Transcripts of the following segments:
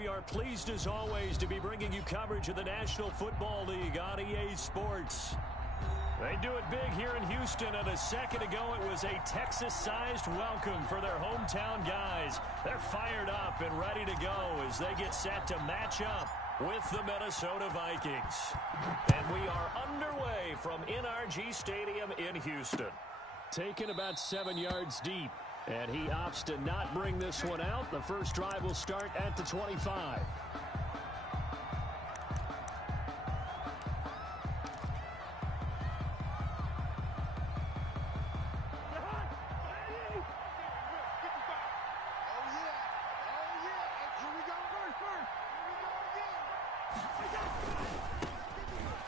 we are pleased as always to be bringing you coverage of the National Football League on EA Sports. They do it big here in Houston, and a second ago it was a Texas-sized welcome for their hometown guys. They're fired up and ready to go as they get set to match up with the Minnesota Vikings. And we are underway from NRG Stadium in Houston. Taken about 7 yards deep. And he opts to not bring this one out. The first drive will start at the 25.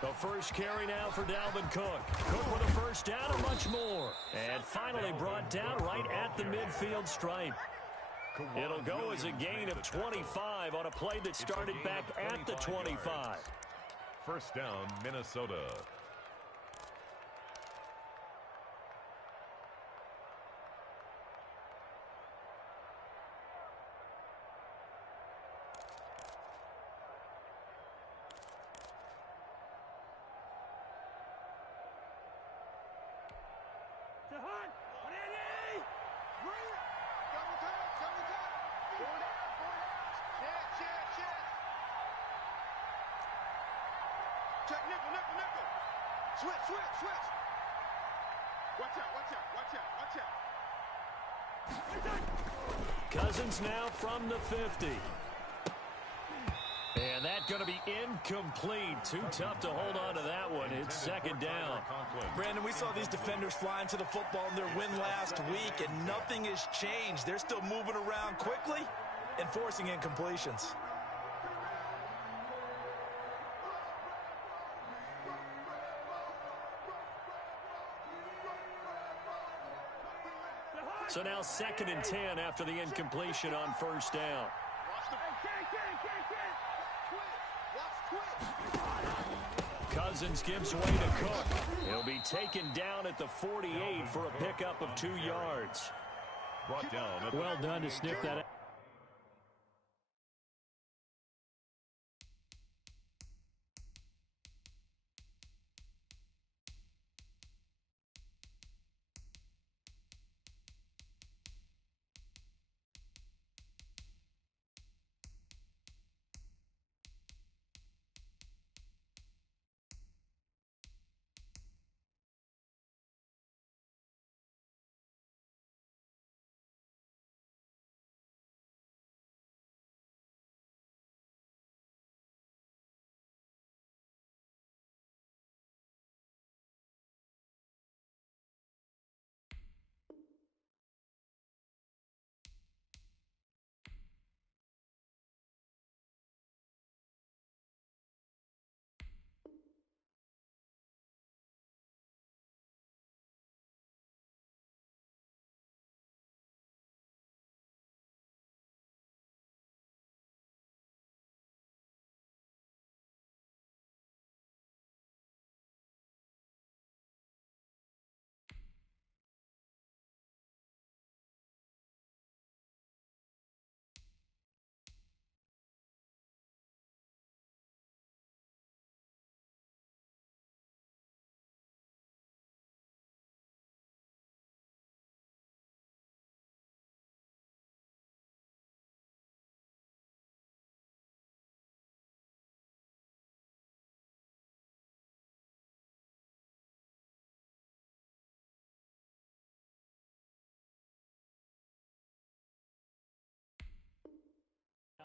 The first carry now for Dalvin Cook. Cook with a first down and much more. And finally brought down right at the midfield stripe. It'll go as a gain of 25 on a play that started back at the 25. First down, Minnesota. Switch. Watch out. Cousins now from the 50. And that's going to be incomplete. Too tough to hold on to that one. It's second down. Brandon, we saw these defenders fly into the football in their win last week, and nothing has changed. They're still moving around quickly and forcing incompletions. So now 2nd and 10 after the incompletion on first down. Cousins gives way to Cook. He'll be taken down at the 48 for a pickup of 2 yards. Brought down. Well done to sniff that out.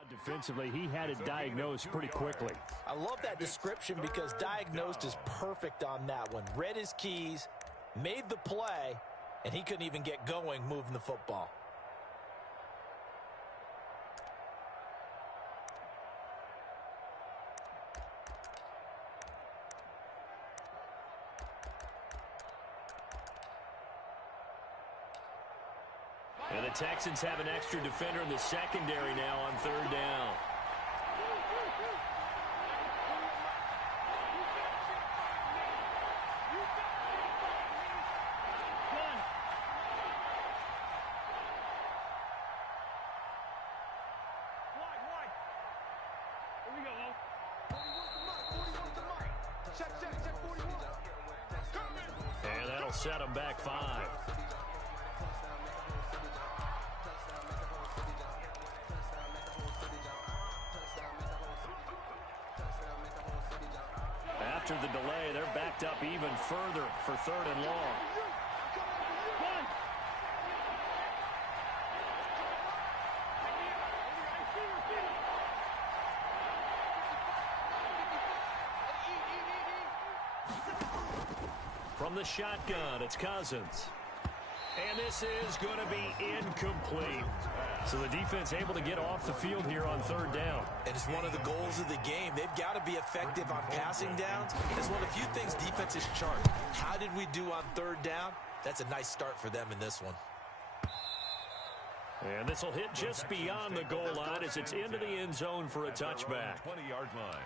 Defensively, he had it diagnosed pretty quickly. I love that description because diagnosed is perfect on that one. Read his keys, made the play, and he couldn't even get going moving the football. And the Texans have an extra defender in the secondary now on 3rd down. Check 41. And that'll set him back 5. After the delay, they're backed up even further for 3rd and long. From the shotgun, it's Cousins. And this is going to be incomplete. So the defense able to get off the field here on 3rd down. And it's one of the goals of the game. They've got to be effective on passing downs. It's one of the few things defenses chart. How did we do on 3rd down? That's a nice start for them in this one. And this will hit just beyond the goal line as it's into the end zone for a touchback. 20-yard line.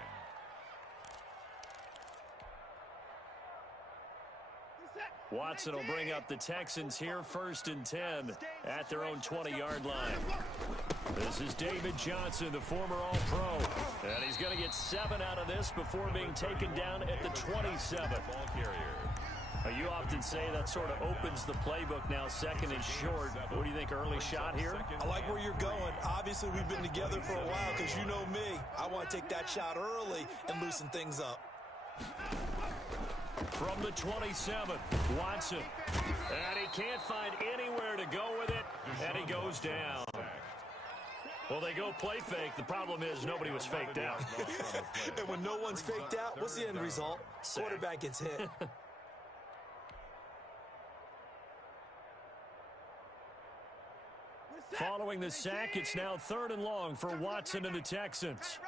Watson will bring up the Texans here 1st and 10 at their own 20-yard line. This is David Johnson, the former All-Pro. And he's going to get 7 out of this before being taken down at the 27. Ball carrier. You often say that sort of opens the playbook now, 2nd and short. What do you think, early shot here? I like where you're going. Obviously, we've been together for a while because you know me. I want to take that shot early and loosen things up. From the 27, Watson. And he can't find anywhere to go with it, and he goes down. Well, they go play fake. The problem is nobody was faked out. And when no one's faked out, what's the end result? Quarterback gets hit. Following the sack, it's now 3rd and long for Watson and the Texans.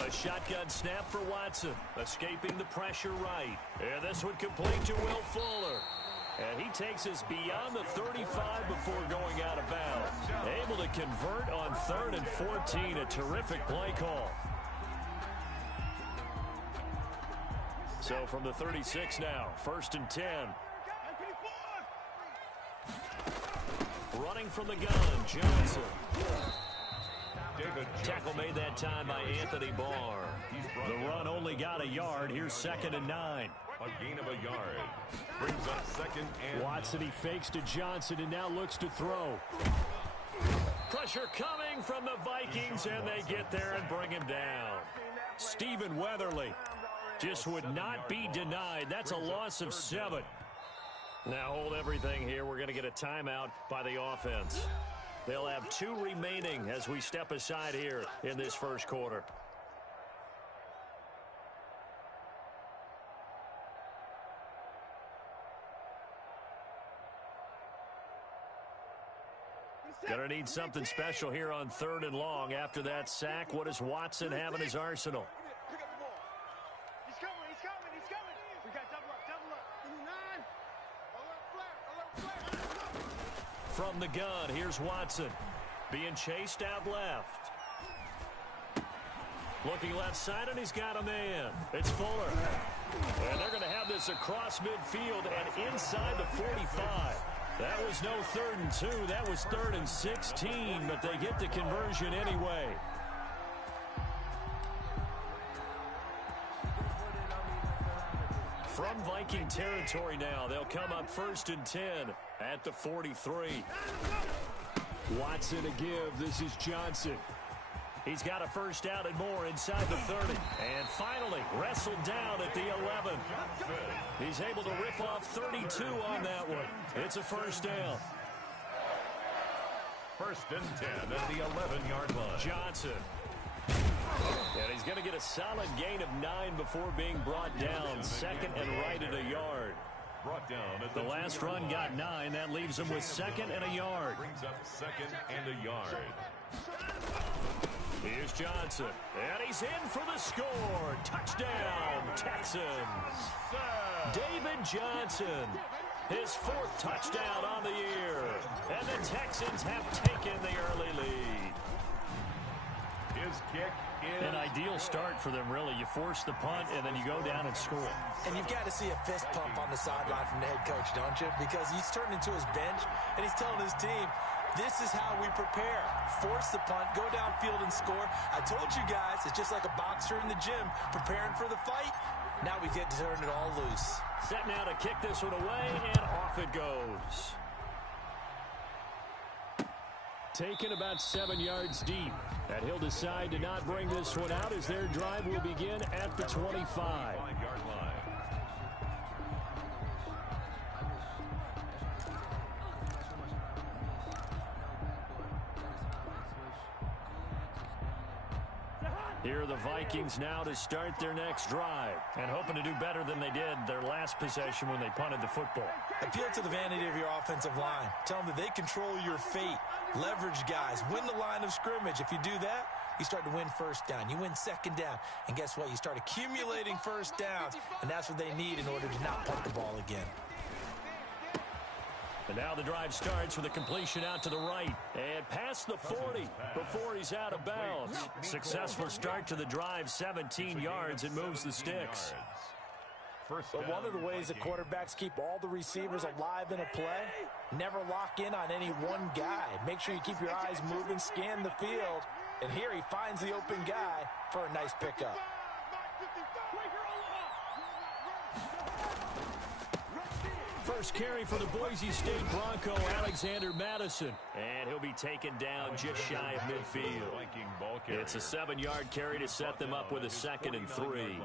A shotgun snap for Watson, escaping the pressure right. And this would complete to Will Fuller. And he takes us beyond the 35 before going out of bounds. Able to convert on 3rd and 14, a terrific play call. So from the 36 now, 1st and 10. Running from the gun, Johnson. Tackle made that time by Anthony Barr. The run only got a yard. Here's 2nd and 9. A gain of a yard. Brings up 2nd and Watson, he fakes to Johnson and now looks to throw. Pressure coming from the Vikings, and they get there and bring him down. Stephen Weatherly just would not be denied. That's a loss of 7. Now hold everything here. We're going to get a timeout by the offense. They'll have 2 remaining as we step aside here in this 1st quarter. Gonna need something special here on 3rd and long. After that sack, what does Watson have in his arsenal? He's coming. We got double up. From the gun, here's Watson. Being chased out left. Looking left side, and he's got a man. It's Fuller. And they're going to have this across midfield and inside the 45. That was no 3rd and 2. That was 3rd and 16, but they get the conversion anyway. From Viking territory now, they'll come up 1st and 10 at the 43. Watson to give. This is Johnson. He's got a 1st down and more inside the 30. And finally, wrestled down at the 11. He's able to rip off 32 on that one. It's a 1st down. 1st and 10 at the 11-yard line. Johnson. And he's going to get a solid gain of 9 before being brought down. 2nd and right at a yard. Brought down at The last run got 9. That leaves him with 2nd and a yard. Brings up 2nd and a yard. Here's Johnson, and he's in for the score. Touchdown, Texans. David Johnson, his 4th touchdown on the year. And the Texans have taken the early lead. His kick is An ideal start for them, really. You force the punt, and then you go down and score. And you've got to see a fist pump on the sideline from the head coach, don't you? Because he's turned into his bench, and he's telling his team, This is how we prepare. Force the punt, go downfield and score. I told you guys, it's just like a boxer in the gym preparing for the fight. Now we get to turn it all loose. Set now to kick this one away, and off it goes. Taken about 7 yards deep. And he'll decide to not bring this one out as their drive will begin at the 25. 5-yard line. Here are the Vikings now to start their next drive and hoping to do better than they did their last possession when they punted the football. Appeal to the vanity of your offensive line. Tell them that they control your fate. Leverage guys. Win the line of scrimmage. If you do that, you start to win first down. You win second down. And guess what? You start accumulating first downs, and that's what they need in order to not punt the ball again. And now the drive starts with a completion out to the right. And past the 40 before he's out of bounds. Successful start to the drive, 17 yards, and moves the sticks. But one of the ways that quarterbacks keep all the receivers alive in a play, never lock in on any one guy. Make sure you keep your eyes moving, scan the field. And here he finds the open guy for a nice pickup. First carry for the Boise State Bronco, Alexander Madison. And he'll be taken down just shy of midfield. It's a 7-yard carry to set them up with a 2nd and 3.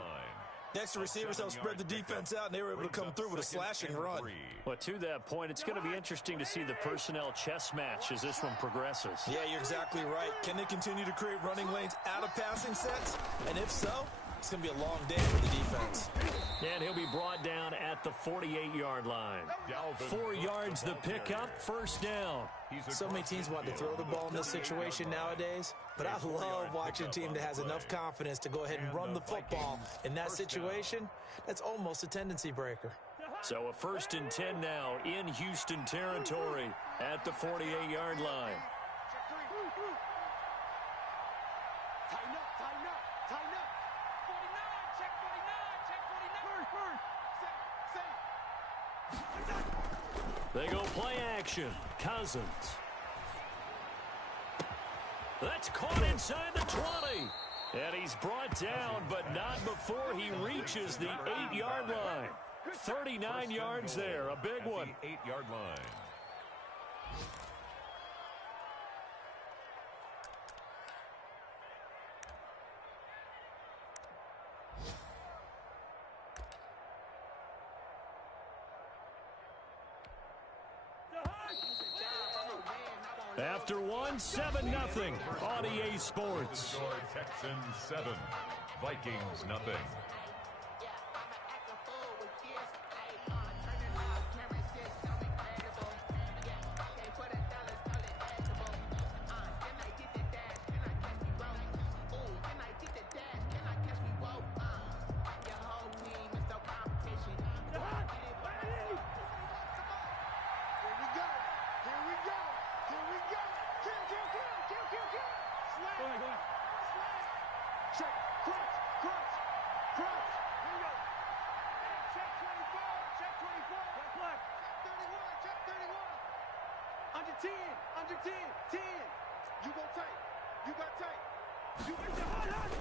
Next, the receivers helped spread the defense out, and they were able to come through with a slashing run. Well, to that point, it's going to be interesting to see the personnel chess match as this one progresses. Yeah, you're exactly right. Can they continue to create running lanes out of passing sets? And if so, it's going to be a long day for the defense. And he'll be brought down at the 48-yard line. 4 yards the pickup, first down. So many teams want to throw the ball in this situation nowadays, but I love watching a team that has enough confidence to go ahead and run the football. In that situation, that's almost a tendency breaker. So a 1st and 10 now in Houston territory at the 48-yard line. Tighten up, tighten up, tighten up. 49, check 49, check 49. Safe. They go play action. Cousins. That's caught inside the 20. And he's brought down, but not before he reaches the 8-yard line. 39 yards there, a big one. 8-yard line. After one, 7-0 on EA Sports. Texans 7, Vikings nothing. Under 10, 10. You go tight. You got tight. You got tight.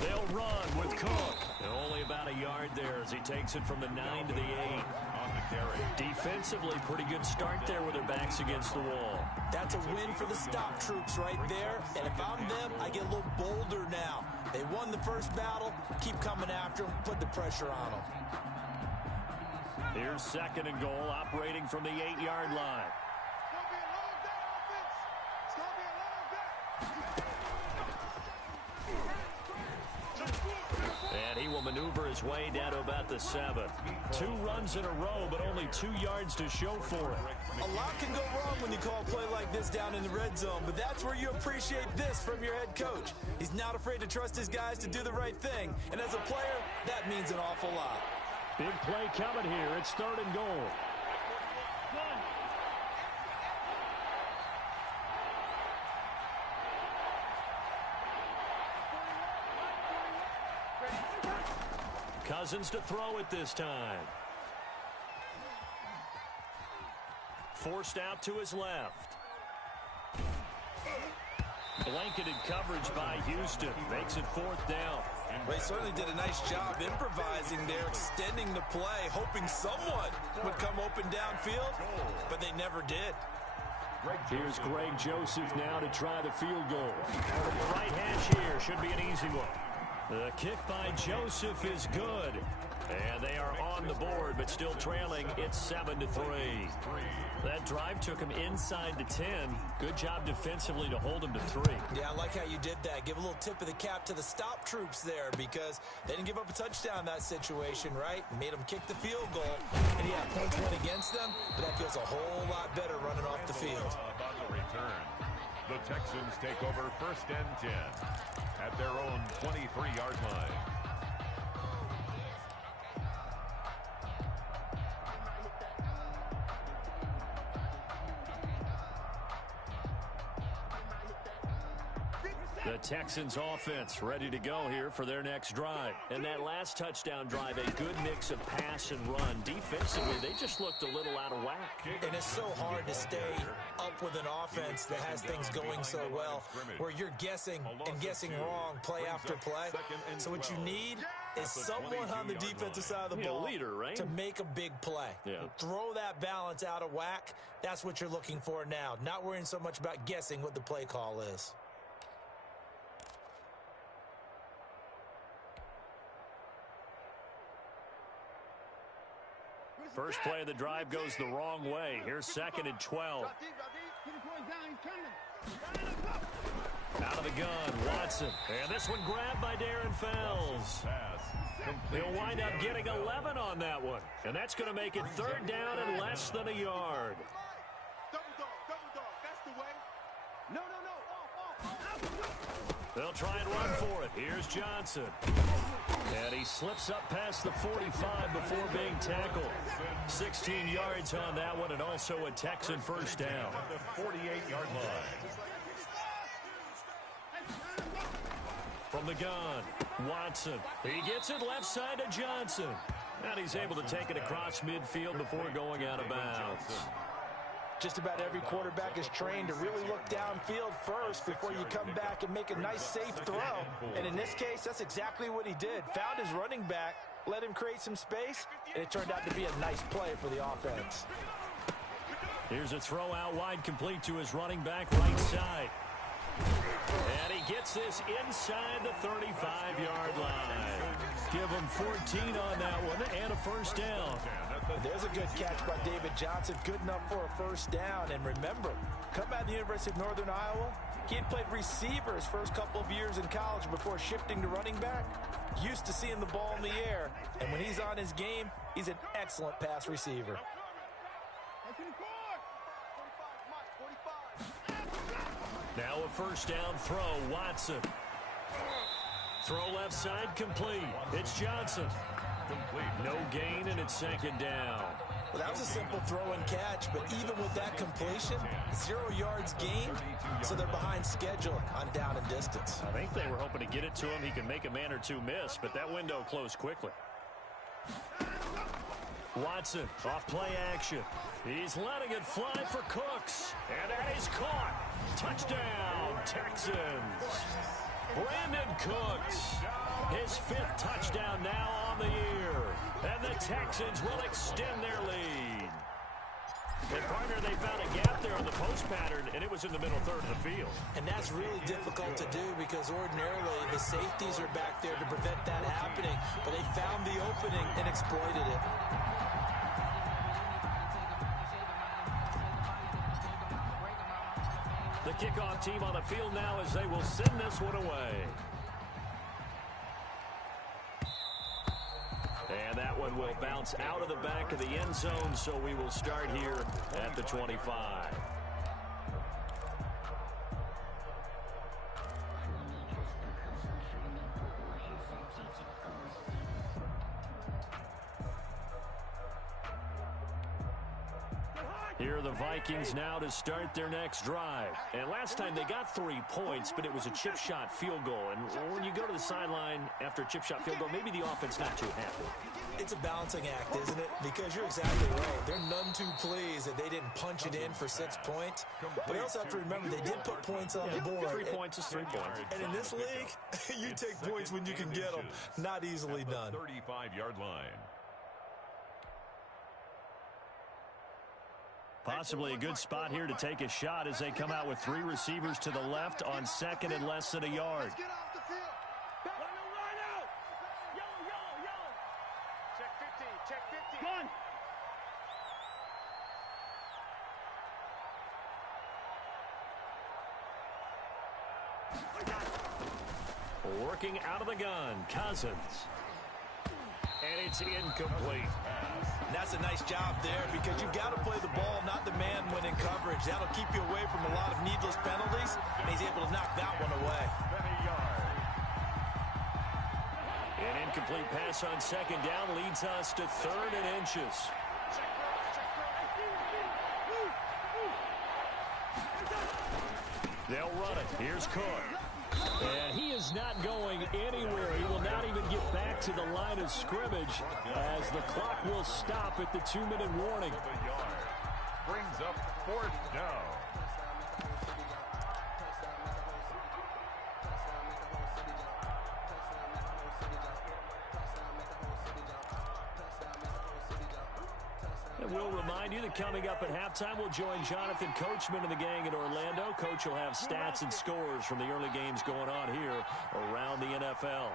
They'll run with Cook. And only about a yard there as he takes it from the 9 to the 8. On the carry. Defensively, pretty good start there with their backs against the wall. That's a win for the stop troops right there. And if I'm them, I get a little bolder now. They won the first battle. Keep coming after them. Put the pressure on them. Here's 2nd and goal, operating from the 8-yard line. And he will maneuver his way down to about the 7. 2 runs in a row, but only 2 yards to show for it. A lot can go wrong when you call a play like this down in the red zone, but that's where you appreciate this from your head coach. He's not afraid to trust his guys to do the right thing, and as a player, that means an awful lot. Big play coming here. It's 3rd and goal. Cousins to throw it this time. Forced out to his left. Blanketed coverage by Houston. Makes it 4th down. They certainly did a nice job improvising there, extending the play, hoping someone would come open downfield, but they never did. Here's Greg Joseph now to try the field goal. Over the right hash here. Should be an easy one. The kick by Joseph is good. And they are on the board, but still trailing. It's 7-3. That drive took him inside the 10. Good job defensively to hold him to 3. Yeah, I like how you did that. Give a little tip of the cap to the stop troops there because they didn't give up a touchdown in that situation, right? Made them kick the field goal. And yeah, points went against them, but that feels a whole lot better running off the field. On the return, the Texans take over 1st and 10 at their own 23-yard line. The Texans offense ready to go here for their next drive. And that last touchdown drive, a good mix of pass and run. Defensively, they just looked a little out of whack. And it's so hard to stay up with an offense that has things going so well, where you're guessing and guessing wrong play after play. So what you need is someone on the defensive side of the ball leader, right? to make a big play. Yeah. Throw that balance out of whack. That's what you're looking for now. Not worrying so much about guessing what the play call is. First play of the drive goes the wrong way. Here's 2nd and 12. Out of the gun, Watson. And this one grabbed by Darren Fells. He'll wind up getting 11 on that one. And that's going to make it 3rd down and less than a yard. Double dog, that's the way. No, off. They'll try and run for it. Here's Johnson. And he slips up past the 45 before being tackled. 16 yards on that one, and also a Texan first down. The 48-yard line. From the gun, Watson. He gets it left side to Johnson. And he's able to take it across midfield before going out of bounds. Just about every quarterback is trained to really look downfield first before you come back and make a nice, safe throw. And in this case, that's exactly what he did. Found his running back, let him create some space, and it turned out to be a nice play for the offense. Here's a throw out wide, complete to his running back right side. And he gets this inside the 35-yard line. Give him 14 on that one and a first down. There's a good catch by David Johnson, good enough for a first down. And remember, coming out of the University of Northern Iowa, he had played receiver his first couple of years in college before shifting to running back. Used to seeing the ball in the air, and when he's on his game, he's an excellent pass receiver. Now a first down throw, Watson. Throw left side, complete. It's Johnson. No gain, and it's 2nd down. Well, that was a simple throw and catch, but even with that completion, 0 yards gained, so they're behind schedule on down and distance. I think they were hoping to get it to him. He could make a man or two miss, but that window closed quickly. Watson off play action. He's letting it fly for Cooks, and that is caught. Touchdown, Texans. Brandon Cooks, his 5th touchdown now on the year. And the Texans will extend their lead. And partner, they found a gap there on the post pattern, and it was in the middle third of the field. And that's really difficult to do because ordinarily the safeties are back there to prevent that happening. But they found the opening and exploited it. The kickoff team on the field now as they will send this one away. And that one will bounce out of the back of the end zone, so we will start here at the 25. Here are the Vikings now to start their next drive. And last time they got 3 points, but it was a chip shot field goal. And when you go to the sideline after a chip shot field goal, maybe the offense not too happy. It's a balancing act, isn't it? Because you're exactly right. They're none too pleased that they didn't punch it in for 6 points. But you also have to remember they did put points on the board. 3 points is 3 points. And in this league, you take points when you can get them. Not easily done. 35-yard line. Possibly a good spot here to take a shot as they come out with 3 receivers to the left on second and less than a yard. Get off the field. Line out. Yellow. Check 15. Gun. Working out of the gun, Cousins. And it's incomplete. And that's a nice job there because you've got to play the ball, not the man when in coverage. That'll keep you away from a lot of needless penalties, and he's able to knock that one away. An incomplete pass on second down leads us to 3rd and inches. They'll run it. Here's Cook. And he is not going anywhere. He will not even get back to the line of scrimmage as the clock will stop at the 2-minute warning. Brings up 4th down. And we'll remind you that coming up at halftime, we'll join Jonathan Coachman and the gang in Orlando. Coach will have stats and scores from the early games going on here around the NFL.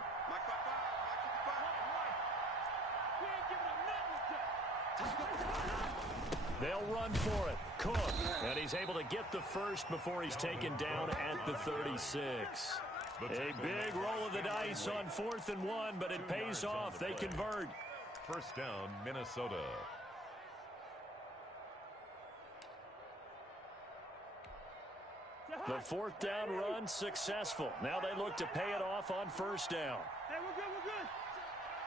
They'll run for it. Cook. And he's able to get the first before he's taken down at the 36. A big roll of the dice on 4th and 1, but it pays off. They convert. 1st down, Minnesota. The 4th down run successful. Now they look to pay it off on 1st down. Hey, we're good.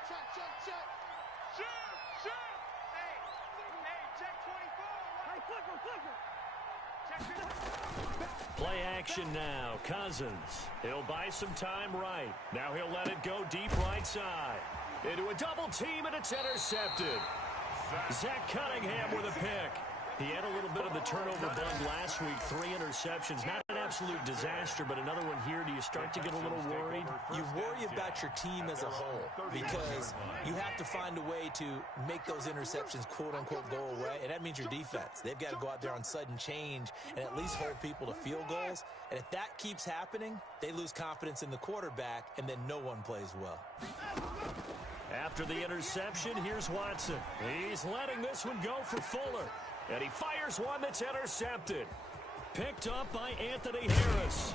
Check. Hey, check 24. Hey, clicker. Play action now. Cousins. He'll buy some time right. Now he'll let it go deep right side. Into a double team, and it's intercepted. Zach Cunningham with a pick. He had a little bit of the turnover bug last week. 3 interceptions. Not an absolute disaster, but another one here. Do you start to get a little worried? You worry about your team as a whole because you have to find a way to make those interceptions, quote-unquote, go away, and that means your defense. They've got to go out there on sudden change and at least hold people to field goals, and if that keeps happening, they lose confidence in the quarterback, and then no one plays well. After the interception, here's Watson. He's letting this one go for Fuller. And he fires one that's intercepted. Picked up by Anthony Harris.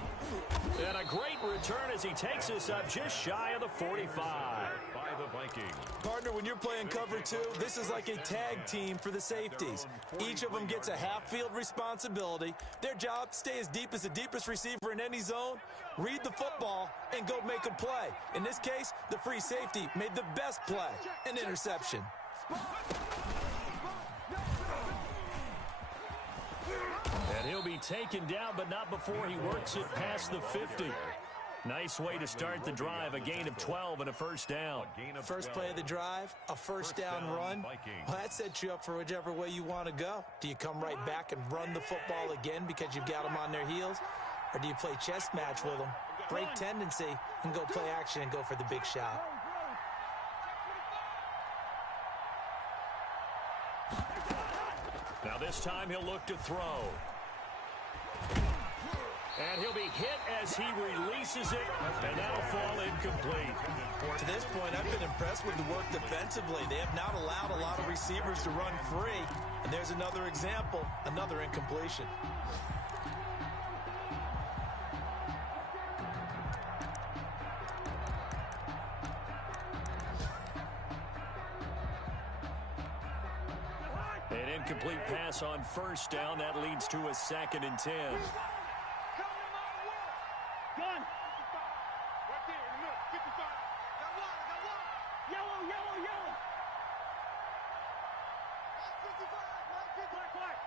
And a great return as he takes us up just shy of the 45. By the Vikings. Partner, when you're playing cover 2, this is like a tag team for the safeties. Each of them gets a half-field responsibility. Their job, stay as deep as the deepest receiver in any zone, read the football, and go make a play. In this case, the free safety made the best play, an interception. And he'll be taken down, but not before he works it past the 50. Nice way to start the drive, a gain of 12 and a 1st down. First play of the drive, a 1st down run. Well, that sets you up for whichever way you want to go. Do you come right back and run the football again because you've got them on their heels? Or do you play chess match with them, break tendency, and go play action and go for the big shot? Now this time he'll look to throw. And he'll be hit as he releases it, and that'll fall incomplete. To this point, I've been impressed with the work defensively. They have not allowed a lot of receivers to run free. And there's another example, another incompletion. An incomplete pass on 1st down. That leads to a 2nd and 10. Gun. Right there in the middle. 55. Got one. Yellow. 55. Quiet.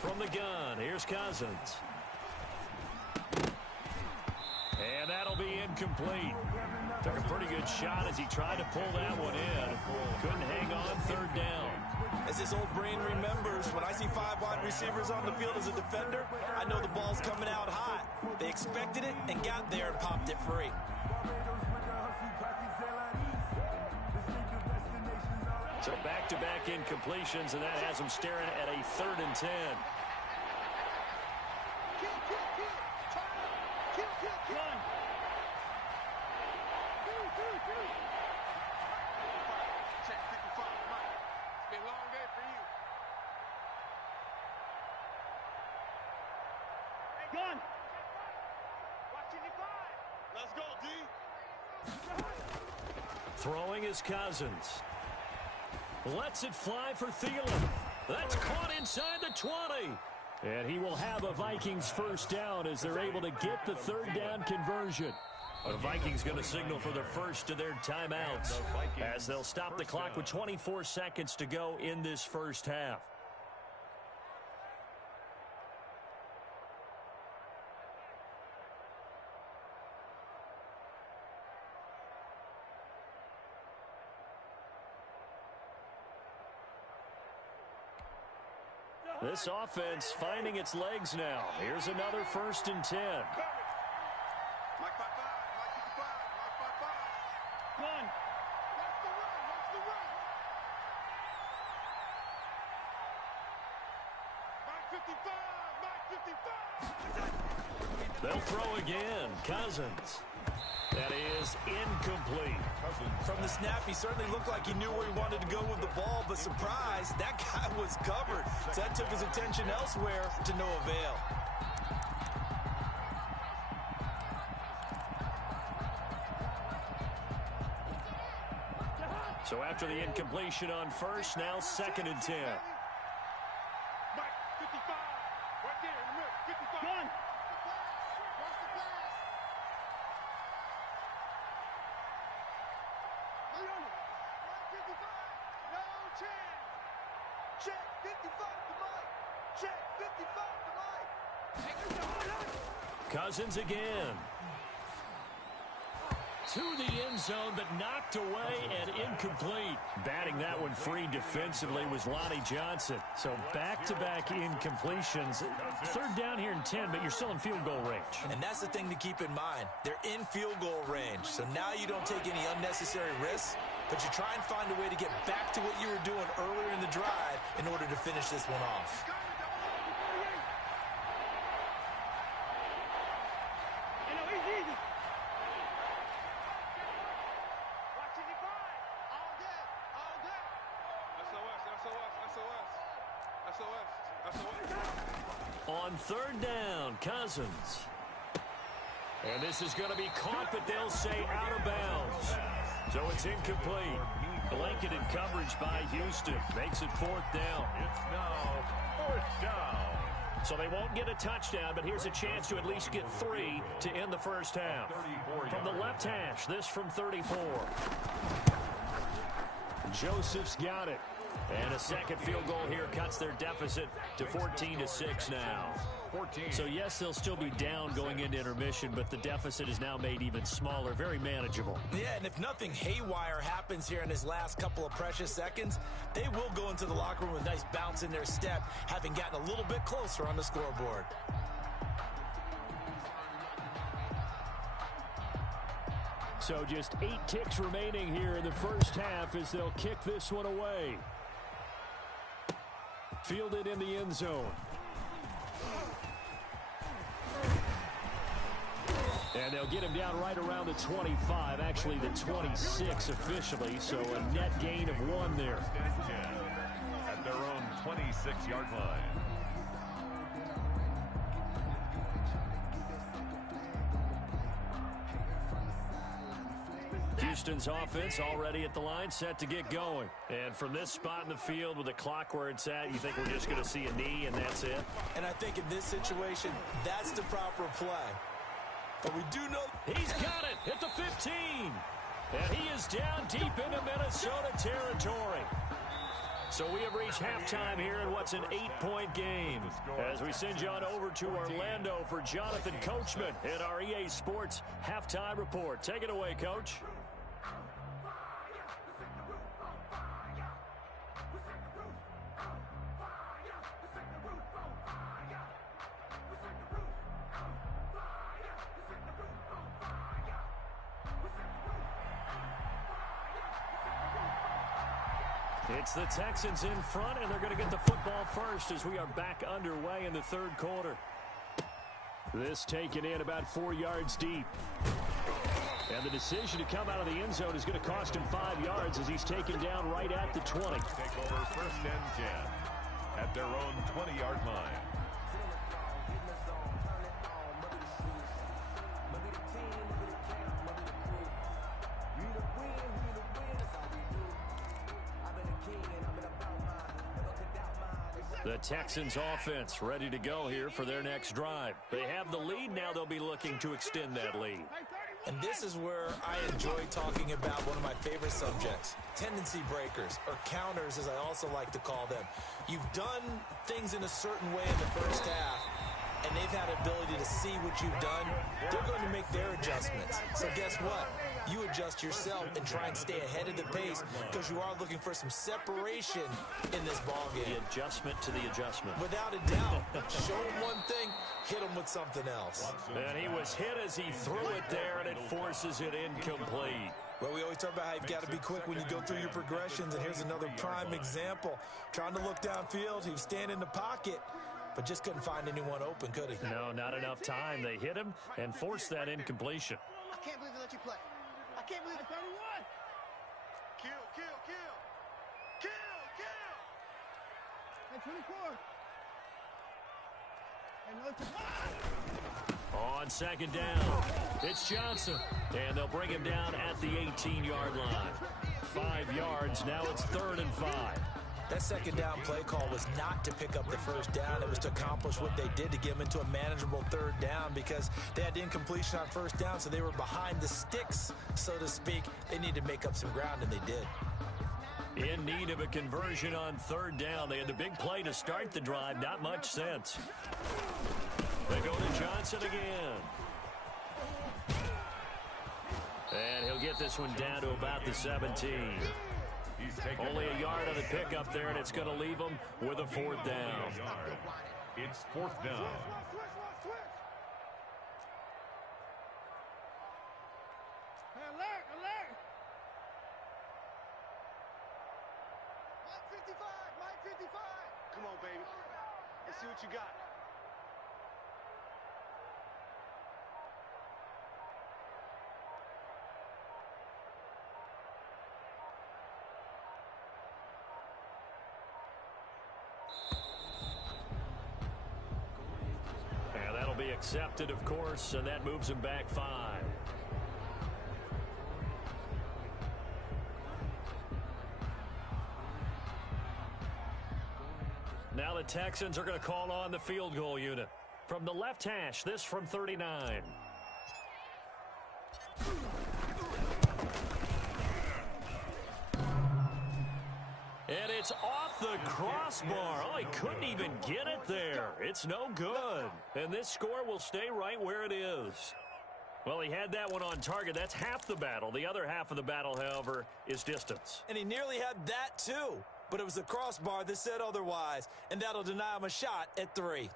From the gun, here's Cousins. And that'll be incomplete. Took a pretty good shot as he tried to pull that one in. Couldn't hang on third down. As his old brain remembers, when I see 5 wide receivers on the field as a defender, I know the ball's coming out hot. They expected it and got there and popped it free. So back-to-back incompletions, and that has them staring at a 3rd and 10. Let's go, D. Throwing is Cousins. Lets it fly for Thielen. That's caught inside the 20. And he will have a Vikings first down as they're able to get the 3rd down conversion. The Vikings going to signal for the first of their timeouts as they'll stop the clock with 24 seconds to go in this first half. This offense finding its legs now. Here's another 1st and 10. Mike 5-5, Mike 55, Mike 5-5. Run. Watch the run, watch the run. Mike 55, Mike 55. They'll throw again. Cousins. That is incomplete. From the snap, he certainly looked like he knew where he wanted to go with the ball, but surprise, that guy was covered. So that took his attention elsewhere to no avail. So after the incompletion on first, now 2nd and 10. Mike 55, right there in the middle, 55. Gun. Check 55 to Mike. Check 55 to Mike. Cousins again. To the end zone, but knocked away and incomplete. Batting that one free defensively was Lonnie Johnson. So back-to-back incompletions. 3rd down here in 10, but you're still in field goal range. And that's the thing to keep in mind. They're in field goal range. So now you don't take any unnecessary risks, but you try and find a way to get back to what you were doing earlier in the drive in order to finish this one off. On 3rd down, Cousins. And this is going to be caught, but they'll say out of bounds. So it's incomplete. Blanketed coverage by Houston. Makes it 4th down. It's now 4th down. So they won't get a touchdown, but here's a chance to at least get 3 to end the first half. From the left hash, this from 34. Joseph's got it. And a second field goal here cuts their deficit to 14-6 now. So, yes, they'll still be down going into intermission, but the deficit is now made even smaller, very manageable. Yeah, and if nothing haywire happens here in his last couple of precious seconds, they will go into the locker room with a nice bounce in their step, having gotten a little bit closer on the scoreboard. So just 8 ticks remaining here in the first half as they'll kick this one away. Fielded in the end zone. And they'll get him down right around the 25, actually the 26 officially, so a net gain of 1 there. At their own 26-yard line. Houston's offense already at the line, set to get going. And from this spot in the field with the clock where it's at, you think we're just going to see a knee and that's it? And I think in this situation, that's the proper play. But we do know he's got it at the 15. And he is down deep into Minnesota territory. So we have reached halftime here in what's an 8-point game. As we send you on over to Orlando for Jonathan Coachman in our EA Sports Halftime Report. Take it away, Coach. It's the Texans in front, and they're going to get the football first as we are back underway in the third quarter. This taken in about 4 yards deep. And the decision to come out of the end zone is going to cost him 5 yards as he's taken down right at the 20. Take over first and 10 at their own 20-yard line. The Texans offense ready to go here for their next drive. They have the lead now. They'll be looking to extend that lead. And this is where I enjoy talking about one of my favorite subjects, tendency breakers, or counters as I also like to call them. You've done things in a certain way in the first half, and they've had ability to see what you've done. They're going to make their adjustments. So guess what? You adjust yourself and try and stay ahead of the pace because you are looking for some separation in this ballgame. The adjustment to the adjustment. Without a doubt. Show him one thing, hit him with something else. And he was hit as he threw it there, and it forces it incomplete. Well, we always talk about how you've got to be quick when you go through your progressions, and here's another prime example. Trying to look downfield, he was standing in the pocket, but just couldn't find anyone open, could he? No, not enough time. They hit him and forced that incompletion. I can't believe they let you play. I can't believe it. 31. Kill, kill, kill. Kill, kill. Hey, 24. On second down, it's Johnson, and they'll bring him down at the 18-yard line. 5 yards, now it's 3rd and 5. That second down play call was not to pick up the first down. It was to accomplish what they did to get them into a manageable 3rd down because they had incompletion on first down, so they were behind the sticks, so to speak. They needed to make up some ground, and they did. In need of a conversion on 3rd down. They had the big play to start the drive. Not much sense. They go to Johnson again. And he'll get this one down to about the 17. Only a yard on the pickup there, and it's going to leave them with a 4th down. It's 4th down. Alert, alert. Mike 55, Mike 55. Come on, baby. Let's see what you got. Be accepted, of course, and that moves him back 5. Now the Texans are going to call on the field goal unit. From the left hash, this from 39. And it's off the crossbar. Oh, he couldn't even get it there. It's no good. And this score will stay right where it is. Well, he had that one on target. That's half the battle. The other half of the battle, however, is distance. And he nearly had that, too. But it was the crossbar that said otherwise. And that'll deny him a shot at 3.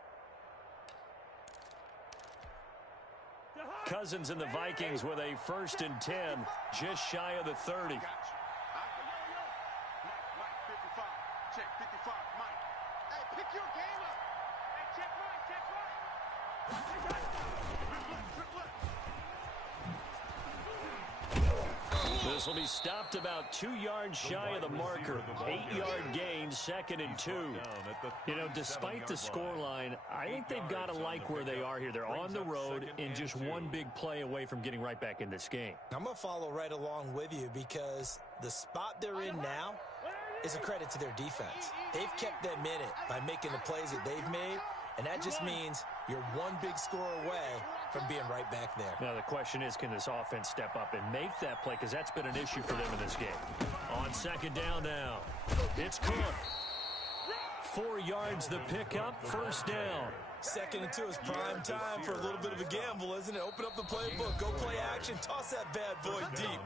Cousins and the Vikings with a 1st and 10, just shy of the 30. Check 55, Mike. Hey, pick your game up. Hey, check right, check right. This will be stopped about 2 yards shy of the marker. 8-yard gain, 2nd and 2. You know, despite the scoreline, I think they've got to like where they are here. They're on the road and just one big play away from getting right back in this game. I'm going to follow right along with you because the spot they're in now is a credit to their defense. They've kept them in it by making the plays that they've made, and that just means you're one big score away from being right back there. Now the question is, can this offense step up and make that play? Because that's been an issue for them in this game. On second down now, it's Cook. 4 yards the pickup, first down. 2nd and 2 is prime time for a little bit of a gamble, isn't it? Open up the playbook, go play action, toss that bad boy deep.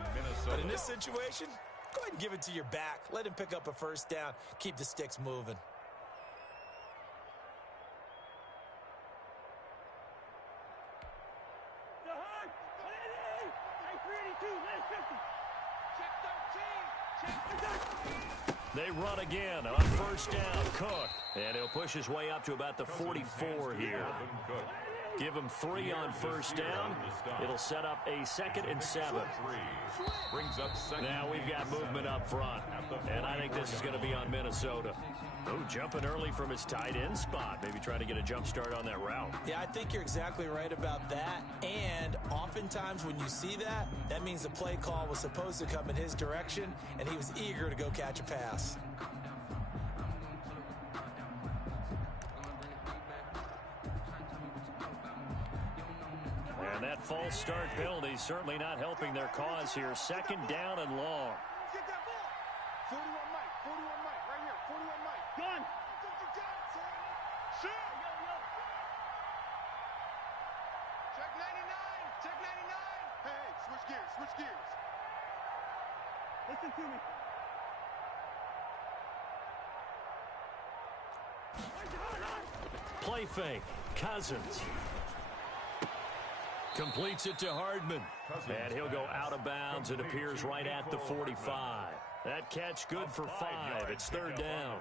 But in this situation, go ahead and give it to your back. Let him pick up a first down. Keep the sticks moving. They run again on first down. Cook. And he'll push his way up to about the 44 here. Give him 3 on first down. It'll set up a 2nd and 7. Now we've got movement up front. And I think this is going to be on Minnesota. Oh, jumping early from his tight end spot. Maybe trying to get a jump start on that route. Yeah, I think you're exactly right about that. And oftentimes when you see that, that means the play call was supposed to come in his direction, and he was eager to go catch a pass. And that false start penalty certainly not helping their cause here. 2nd down and long. Get that ball. 41 Mike. 41 Mike. Right here. 41 Mike. Gun. Shoot. Check 99. Check 99. Hey, switch gears. Switch gears. Listen to me. Play fake. Cousins. Completes it to Hardman. And he'll go out of bounds. It appears right at the 45. That catch good for 5. It's 3rd down.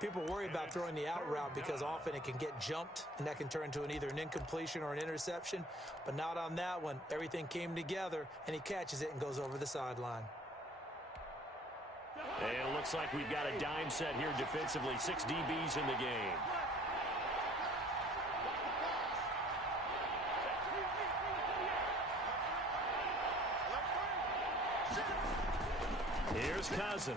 People worry about throwing the out route because often it can get jumped, and that can turn into either an incompletion or an interception. But not on that one. Everything came together, and he catches it and goes over the sideline. And it looks like we've got a dime set here defensively. 6 DBs in the game. Here's Cousins.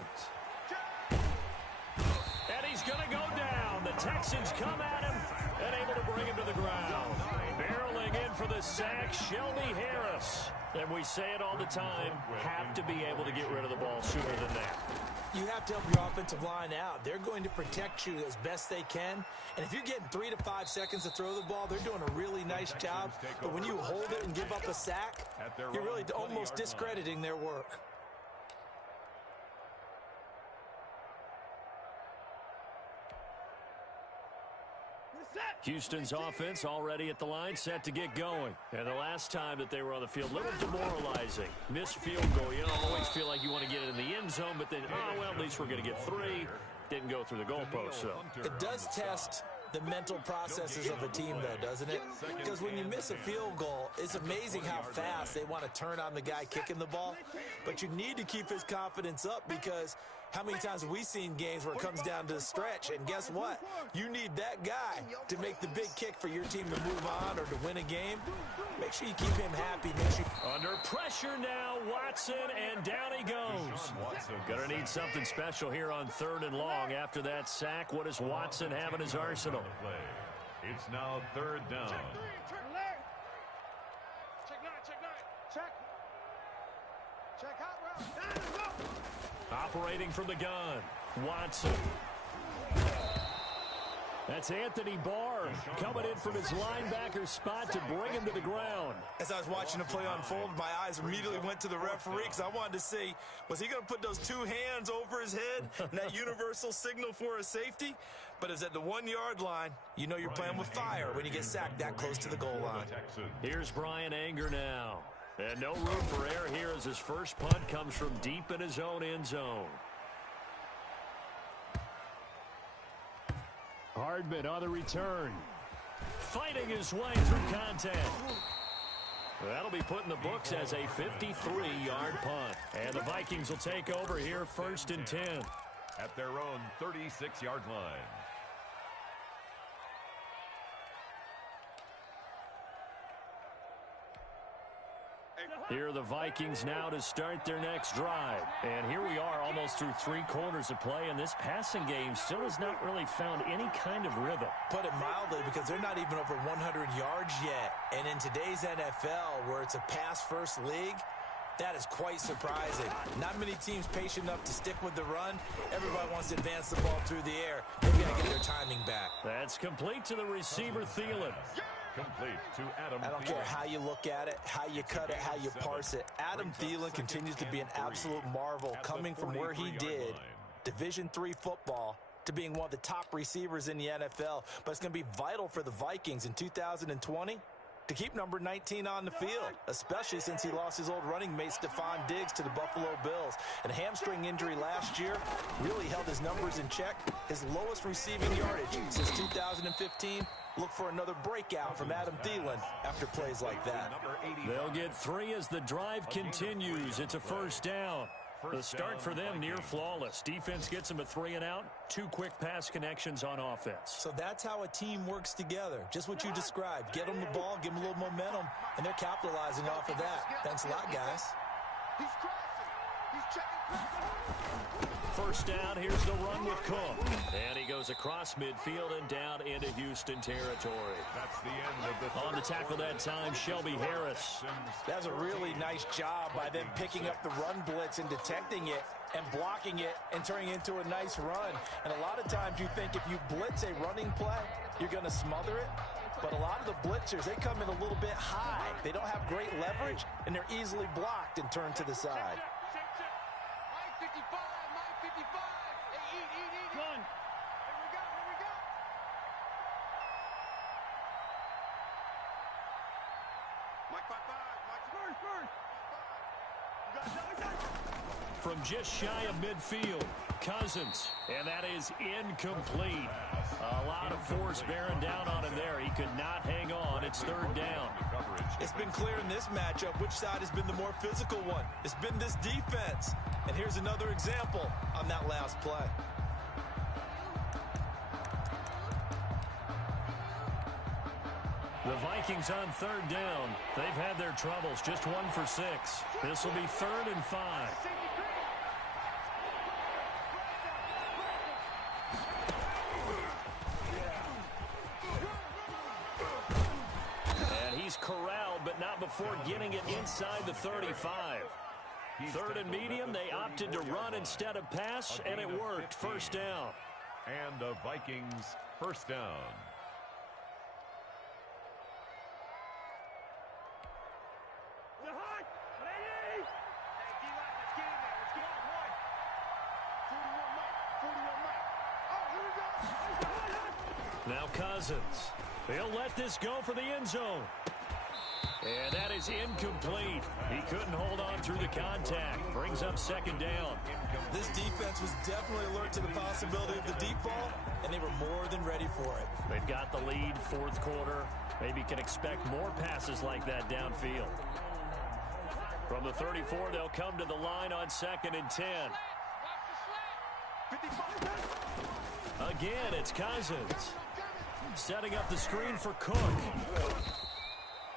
And he's going to go down. The Texans come at him and able to bring him to the ground. Barreling in for the sack, Shelby Harris. And we say it all the time, have to be able to get rid of the ball sooner than that. You have to help your offensive line out. They're going to protect you as best they can. And if you're getting 3 to 5 seconds to throw the ball, they're doing a really nice job. But when you hold it and give up a sack, you're really almost discrediting their work. Houston's offense already at the line, set to get going. And the last time that they were on the field, a little demoralizing. Missed field goal. You don't always feel like you want to get it in the end zone, but then, oh, well, at least we're going to get 3. Didn't go through the goalpost, so. It does test the mental processes of a team, though, doesn't it? Because when you miss a field goal, it's amazing how fast they want to turn on the guy kicking the ball. But you need to keep his confidence up because how many times have we seen games where it comes down to the stretch? And guess what? You need that guy to make the big kick for your team to move on or to win a game. Make sure you keep him happy. Under pressure now, Watson, and down he goes. Gonna need something special here on 3rd and long. After that sack, what does Watson have in his arsenal? It's now 3rd down. Check hot route. Operating from the gun, Watson. That's Anthony Barr coming in from his linebacker spot to bring him to the ground. As I was watching the play unfold, my eyes immediately went to the referee because I wanted to see, was he going to put those 2 hands over his head and that universal signal for a safety? But it's at the 1-yard line. You know you're playing with fire when you get sacked that close to the goal line. Here's Brian Anger now. And no room for error here as his first punt comes from deep in his own end zone. Hardman on the return. Fighting his way through contact. That'll be put in the books as a 53-yard punt. And the Vikings will take over here 1st and 10. At their own 36-yard line. Here are the Vikings now to start their next drive. And here we are almost through 3 quarters of play, and this passing game still has not really found any kind of rhythm. Put it mildly, because they're not even over 100 yards yet. And in today's NFL, where it's a pass-first league, That is quite surprising. Not many teams patient enough to stick with the run. Everybody wants to advance the ball through the air. They've got to get their timing back. That's complete to the receiver, Thielen. Complete to Adam Thielen. I don't care how you look at it, how you cut it, how you parse it. Adam Thielen continues to be an absolute marvel, coming from where he did, Division III football, to being one of the top receivers in the NFL. But it's going to be vital for the Vikings in 2020 to keep number 19 on the field, especially since he lost his old running mate Stephon Diggs to the Buffalo Bills. And a hamstring injury last year really held his numbers in check. His lowest receiving yardage since 2015. Look for another breakout from Adam Thielen after plays like that. They'll get 3 as the drive continues. It's a first down. The start for them near flawless. Defense gets them a 3 and out. 2 quick pass connections on offense. So that's how a team works together. Just what you described. Get them the ball, give them a little momentum, and they're capitalizing off of that. Thanks a lot, guys. He's crossing. He's checking. First down, here's the run with Cook. And he goes across midfield and down into Houston territory. That's the end of the On the tackle that time, Shelby Harris. That's a really nice job by them picking up the run blitz and detecting it and blocking it and turning it into a nice run. And a lot of times you think if you blitz a running play, you're going to smother it. But a lot of the blitzers, they come in a little bit high. They don't have great leverage, and they're easily blocked and turned to the side. From just shy of midfield, Cousins, and that is incomplete. A lot of force bearing down on him there. He could not hang on. It's third down. It's been clear in this matchup which side has been the more physical one. It's been this defense. And here's another example on that last play. The Vikings on third down. They've had their troubles. Just 1 for 6. This will be 3rd and 5. And he's corralled, but not before getting it inside the 35. 3rd and medium, they opted to run instead of pass, and it worked. First down. And the Vikings first down. Now Cousins. He'll let this go for the end zone. And that is incomplete. He couldn't hold on through the contact. Brings up second down. This defense was definitely alert to the possibility of the deep ball, and they were more than ready for it. They've got the lead, 4th quarter. Maybe can expect more passes like that downfield. From the 34, they'll come to the line on 2nd and 10. Again, it's Cousins. Setting up the screen for Cook.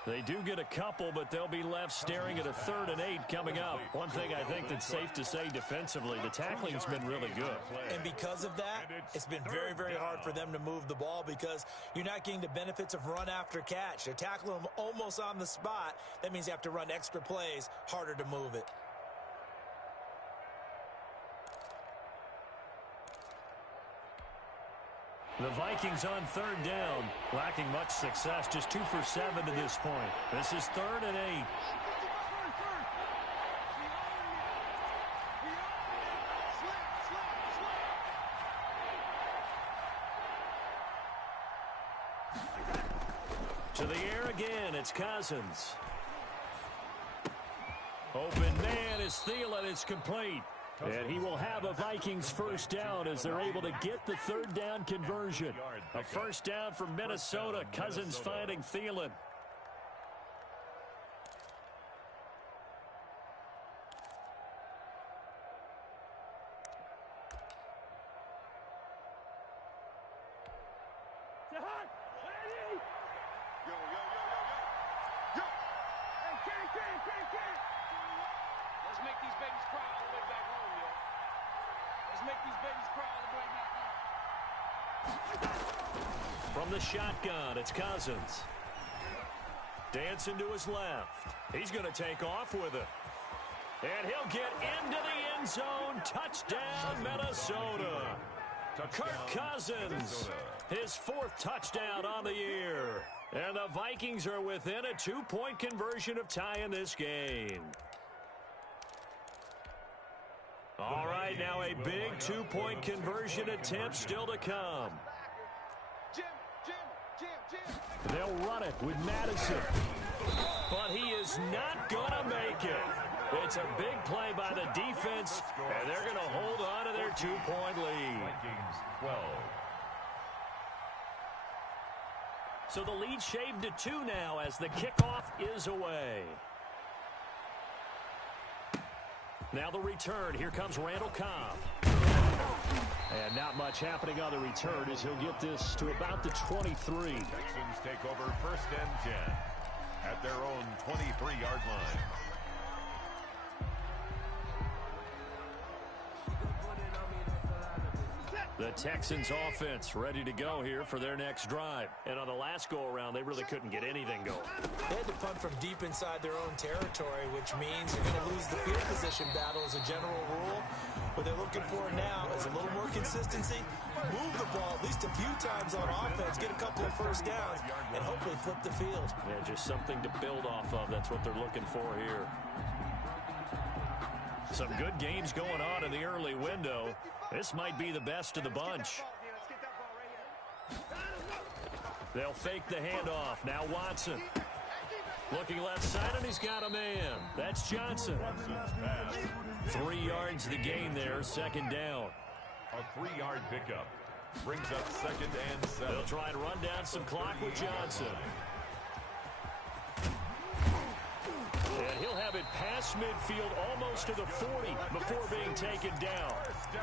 They do get a couple, but they'll be left staring at a 3rd and 8 coming up. One thing I think that's safe to say defensively, the tackling's been really good. And because of that, it's been very, very hard for them to move the ball because you're not getting the benefits of run after catch. They're tackling them almost on the spot. That means you have to run extra plays, harder to move it. The Vikings on 3rd down, lacking much success, just 2 for 7 to this point. This is 3rd and 8. To the air again, it's Cousins. Open man is Thielen, it's complete. And he will have a Vikings first down as they're able to get the 3rd down conversion. A first down from Minnesota. Cousins finding Thielen. From the shotgun, it's Cousins. Dancing to his left. He's going to take off with it. And he'll get into the end zone. Touchdown, Minnesota. Kirk Cousins, his 4th touchdown on the year. And the Vikings are within a 2-point conversion of tying this game. All right, now a big 2-point conversion attempt still to come. They'll run it with Madison. But he is not going to make it. It's a big play by the defense, and they're going to hold on to their 2-point lead. Vikings 12. So the lead shaved to 2 now as the kickoff is away. Now the return. Here comes Randall Cobb. And not much happening on the return as he'll get this to about the 23. Texans take over 1st and 10 at their own 23-yard line. The Texans offense ready to go here for their next drive. And on the last go-around, they really couldn't get anything going. They had to punt from deep inside their own territory, which means you're going to lose the field position battle as a general rule. What they're looking for now is a little more consistency, move the ball at least a few times on offense, get a couple of first downs, and hopefully flip the field. Yeah, just something to build off of. That's what they're looking for here. Some good games going on in the early window. This might be the best of the bunch. They'll fake the handoff. Now Watson. Looking left side, and he's got a man. That's Johnson. 3 yards the gain there, 2nd down. A 3-yard pickup brings up 2nd and 7. They'll try and run down some clock with Johnson. And he'll have it past midfield almost to the 40 before being taken down.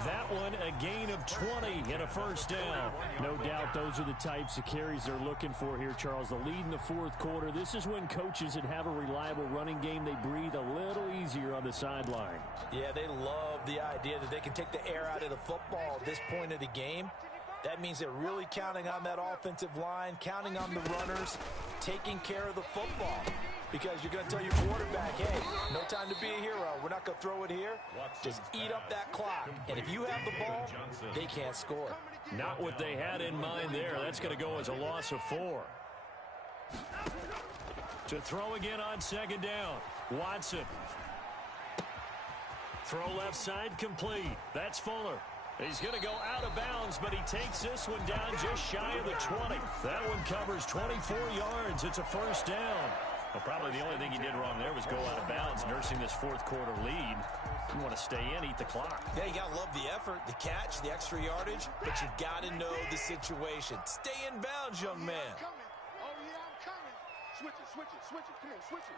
That one a gain of 20 and a 1st down. No doubt those are the types of carries they're looking for here, Charles. The lead in the 4th quarter. This is when coaches that have a reliable running game, they breathe a little easier on the sideline. Yeah, they love the idea that they can take the air out of the football at this point of the game. That means they're really counting on that offensive line, counting on the runners, taking care of the football. Because you're going to tell your quarterback, hey, no time to be a hero. We're not going to throw it here. Just eat up that clock. And if you have the ball, they can't score. Not what they had in mind there. That's going to go as a loss of 4. To throw again on 2nd down. Watson. Throw left side complete. That's Fuller. He's going to go out of bounds, but he takes this one down just shy of the 20. That one covers 24 yards. It's a 1st down. Well, probably the only thing he did wrong there was go out of bounds, nursing this 4th quarter lead. You want to stay in, eat the clock. Yeah, you got to love the effort, the catch, the extra yardage, but you got to know the situation. Stay in bounds, young man. I'm coming. Oh, yeah, I'm coming. Switch it, switch it, switch it. Come on, switch it.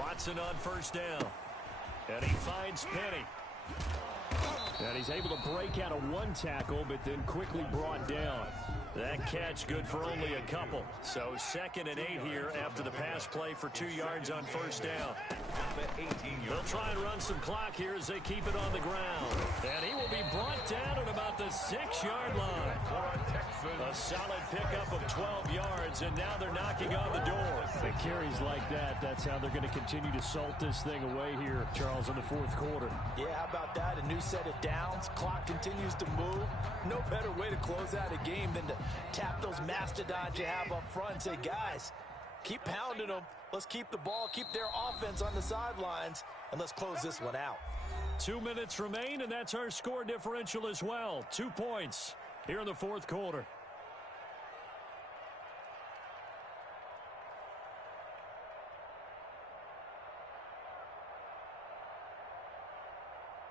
Watson on 1st down. And he finds Penny. And he's able to break out of 1 tackle, but then quickly brought down. That catch good for only a couple. So 2nd and 8 here after the pass play for 2 yards on 1st down. They'll try and run some clock here as they keep it on the ground. And he will be brought down at about the 6-yard line. A solid pickup of 12 yards, and now they're knocking on the door. The carries like that, that's how they're going to continue to salt this thing away here, Charles, in the 4th quarter. Yeah, how about that? A new set of downs. Clock continues to move. No better way to close out a game than to tap those mastodons you have up front and say, guys, keep pounding them. Let's keep the ball, keep their offense on the sidelines, and let's close this one out. 2 minutes remain, and that's our score differential as well. 2 points here in the 4th quarter.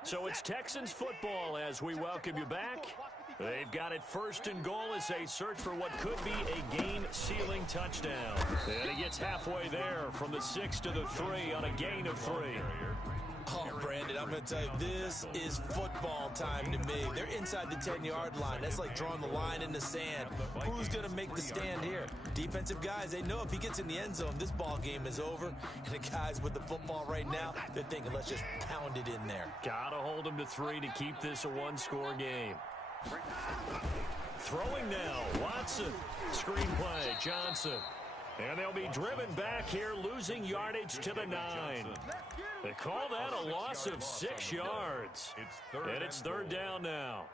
So it's Texans football as we welcome you back. They've got it 1st and goal as they search for what could be a game-sealing touchdown. And he gets halfway there from the 6 to the 3 on a gain of 3. Oh, Brandon, I'm going to tell you, this is football time to me. They're inside the 10-yard line. That's like drawing the line in the sand. Who's going to make the stand here? Defensive guys, they know if he gets in the end zone, this ball game is over. And the guys with the football right now, they're thinking, let's just pound it in there. Got to hold him to 3 to keep this a 1-score game. Throwing now, Watson. Screenplay, Johnson. And they'll be driven back here, losing yardage to the 9. They call that a loss of 6 yards. And it's third down now.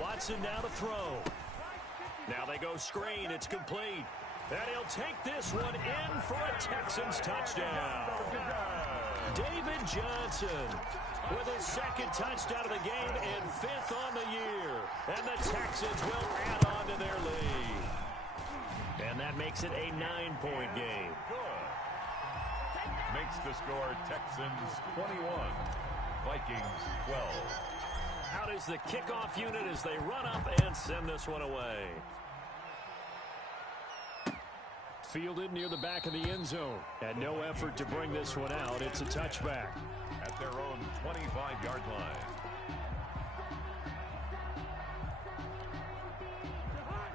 Watson now to throw. Now they go screen. It's complete. And he'll take this one in for a Texans touchdown. David Johnson with his second touchdown of the game and 5th on the year. And the Texans will add on to their lead. And that makes it a 9-point game. Good. Makes the score Texans 21, Vikings 12. Out is the kickoff unit as they run up and send this one away. Fielded near the back of the end zone. And no effort to bring this one out. It's a touchback. At their own 25-yard line.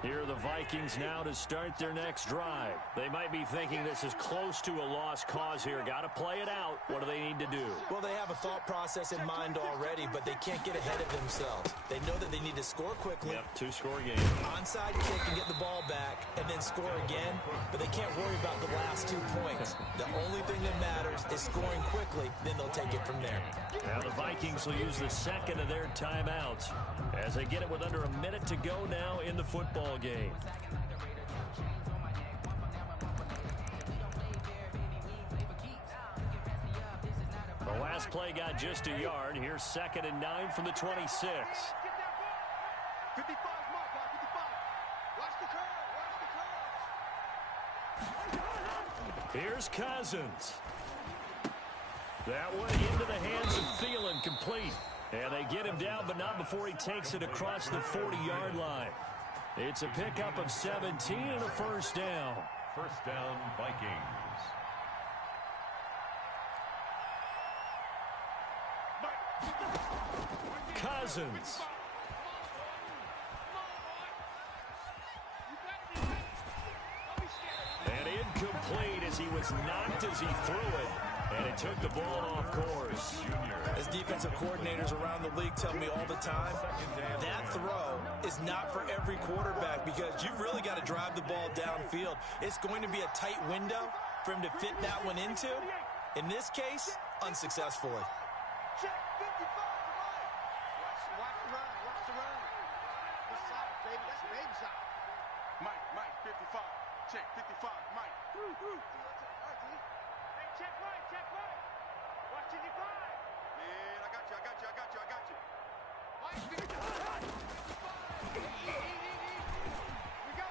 Here are the Vikings now to start their next drive. They might be thinking this is close to a lost cause here. Got to play it out. What do they need to do? Well, they have a thought process in mind already, but they can't get ahead of themselves. They know that they need to score quickly. Yep, 2-score game. Onside kick and get the ball back and then score again, but they can't worry about the last 2 points. The only thing that matters is scoring quickly, then they'll take it from there. Now the Vikings will use the second of their timeouts as they get it with under a minute to go now in the football game. The last play got just a yard. Here's 2nd and 9 from the 26. 55 mark, 55. Watch the curve. Here's Cousins. That one into the hands of Thielen, complete. And they get him down, but not before he takes it across the 40-yard line. It's a pickup of 17 and a first down. First down, Vikings. Cousins. And incomplete as he was knocked as he threw it. And it took the ball off course. As defensive coordinators around the league tell me all the time, that throw is not for every quarterback because you've really got to drive the ball downfield. It's going to be a tight window for him to fit that one into. In this case, unsuccessfully. Check 55. Watch the run. Watch the run. This side, baby. That's baby side. Mike, 55. Check 55, Mike. Check right. Watch 55. Man, I got you. Mike, 55. We go.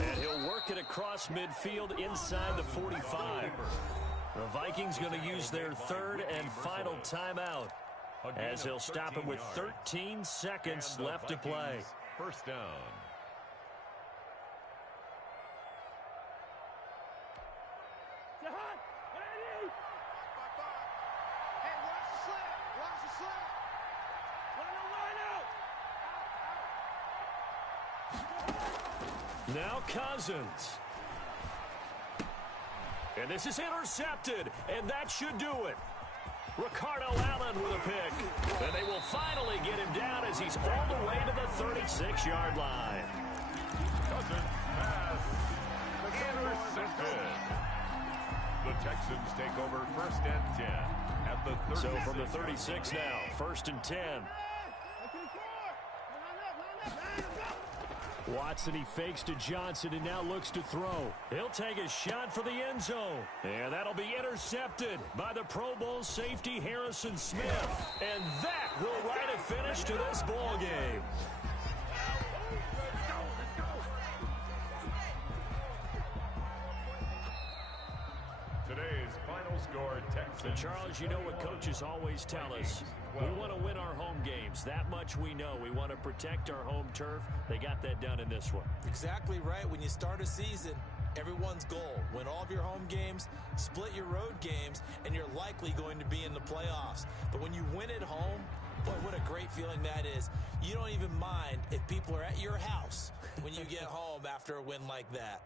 And he'll work it across midfield inside the 45. The Vikings going to use their third and final timeout as they'll stop him with 13 seconds left to play. First down. Now Cousins. And this is intercepted, and that should do it. Ricardo Allen with a pick. And they will finally get him down as he's all the way to the 36-yard line. Cousins pass intercepted. The Texans take over first and 10 at the 36. So from the 36 now, first and 10. Watson, he fakes to Johnson and now looks to throw. He'll take a shot for the end zone. And that'll be intercepted by the Pro Bowl safety Harrison Smith. And that will write a finish to this ball game. Today's final score, Texans. And Charles, you know what coaches always tell us. We want to win our home games. That much we know. We want to protect our home turf. They got that done in this one. Exactly right. When you start a season, everyone's goal: win all of your home games, split your road games, and you're likely going to be in the playoffs. But when you win at home, boy, what a great feeling that is. You don't even mind if people are at your house when you get home after a win like that.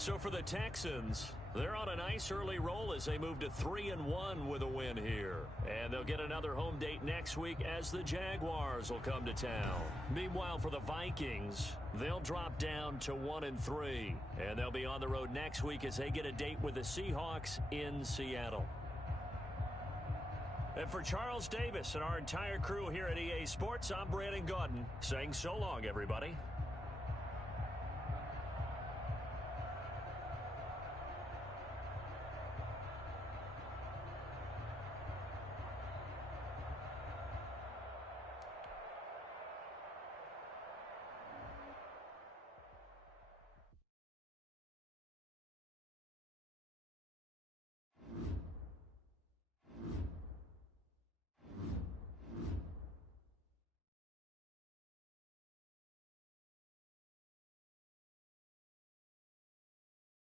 So for the Texans, they're on a nice early roll as they move to 3-1 with a win here. And they'll get another home date next week as the Jaguars will come to town. Meanwhile, for the Vikings, they'll drop down to 1-3. And they'll be on the road next week as they get a date with the Seahawks in Seattle. And for Charles Davis and our entire crew here at EA Sports, I'm Brandon Gaudin saying so long, everybody.